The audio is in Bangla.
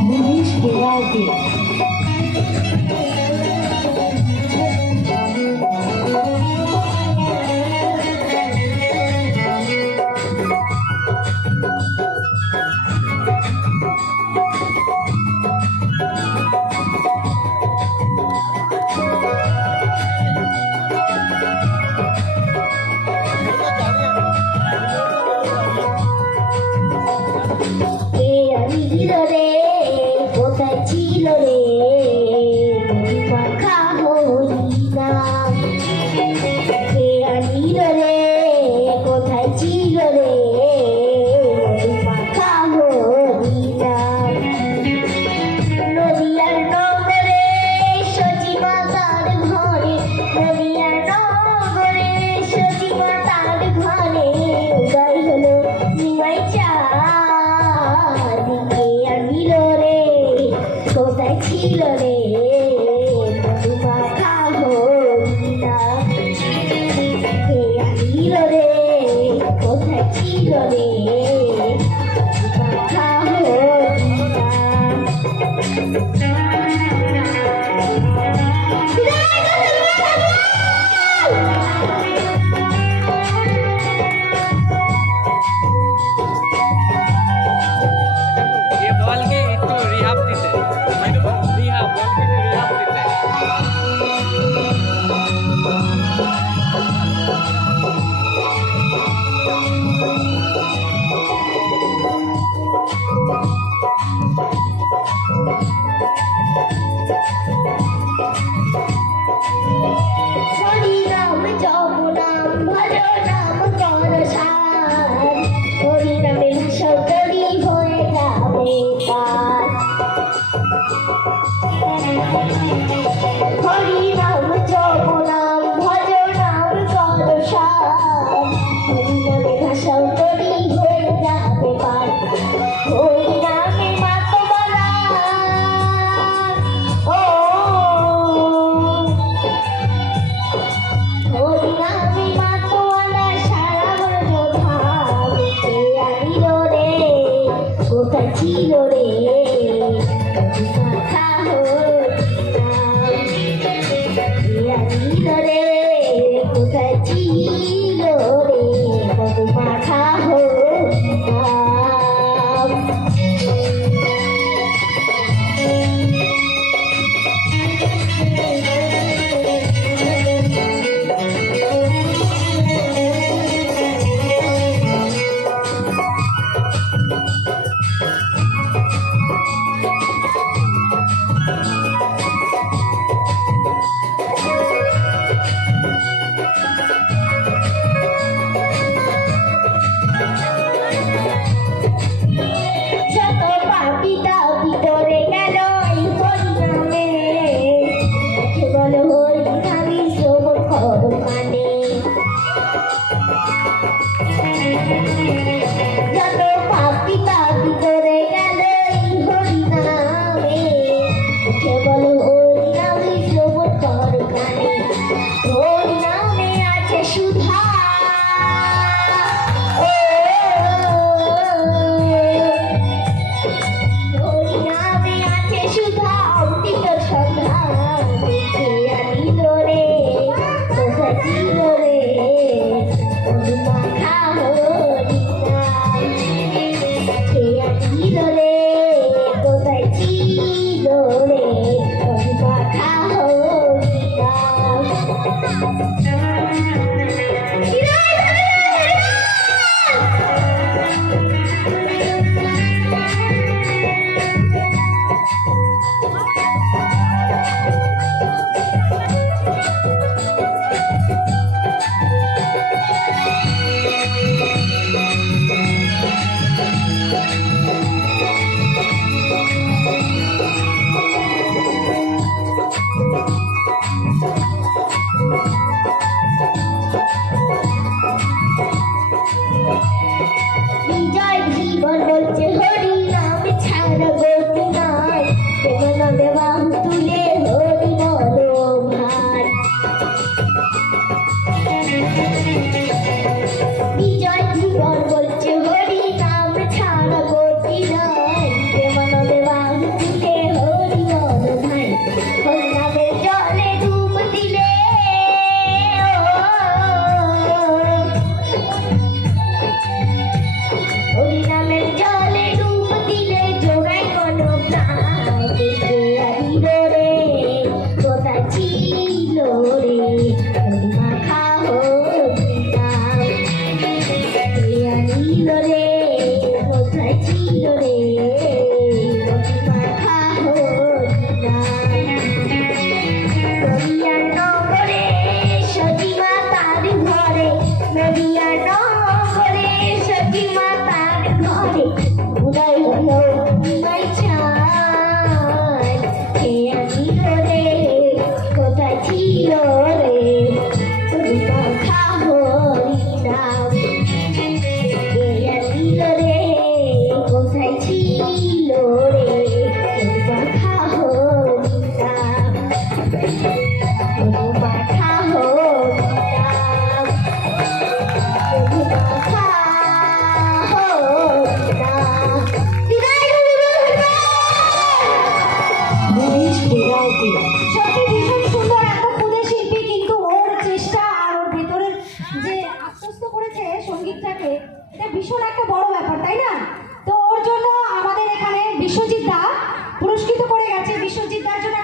Luis Peralta. কোথায় ছিল রে পাখা হরিণা কে আনিল রে কোথায় ছিল রে পাখা হরিণা নদিয়ার নগরে সচিমাতার ঘরে নদিয়ার নগরে সচিমাতার ঘরে উদয় হলো নিমাই চাঁদিকে আনিল রে কোথায় ছিল রে পাখা হরিণা কে আনিল রে কোথায় ছিল রে পাখা ये बॉल के একটু রিহাব দিতে রিহাব বলকে রিহাব দিতে হরি নাম জপ নাম ভজ নাম কর সার হরি নামে ভাষা করি হয়ে যাবে তার হরি নাম জপ নাম ভজ নাম কর সার হরি নামে ভাষা করি হয়ে যাবে পার হরি নামে মাতবরা ও হরিনামে মাতোয়ালা সারা ব্রজ ভাবে আনিল রে কোথায় ছিল রে মাথা আনিল রে কোথায় ছিল রে মাথা যত পাপি দাবি করে গেল এই হরিনামে কেবল হরিনামে শ্রবণ করো কানে যত পাপি দাবি করে গেল এই হরিনামে কেবল হরিনামে শ্রবণ করো কানে হরিনামে আছে সুধা হরিনামে আছে সুধা অমৃত সন্ধ্যা কে আনিল রে কোথায় ছিল রে মাথা হরিণা কে আনিল রে কোথায় ছিল রে পুরস্কৃত করে গেছে বিশ্বজিৎ দার জন্য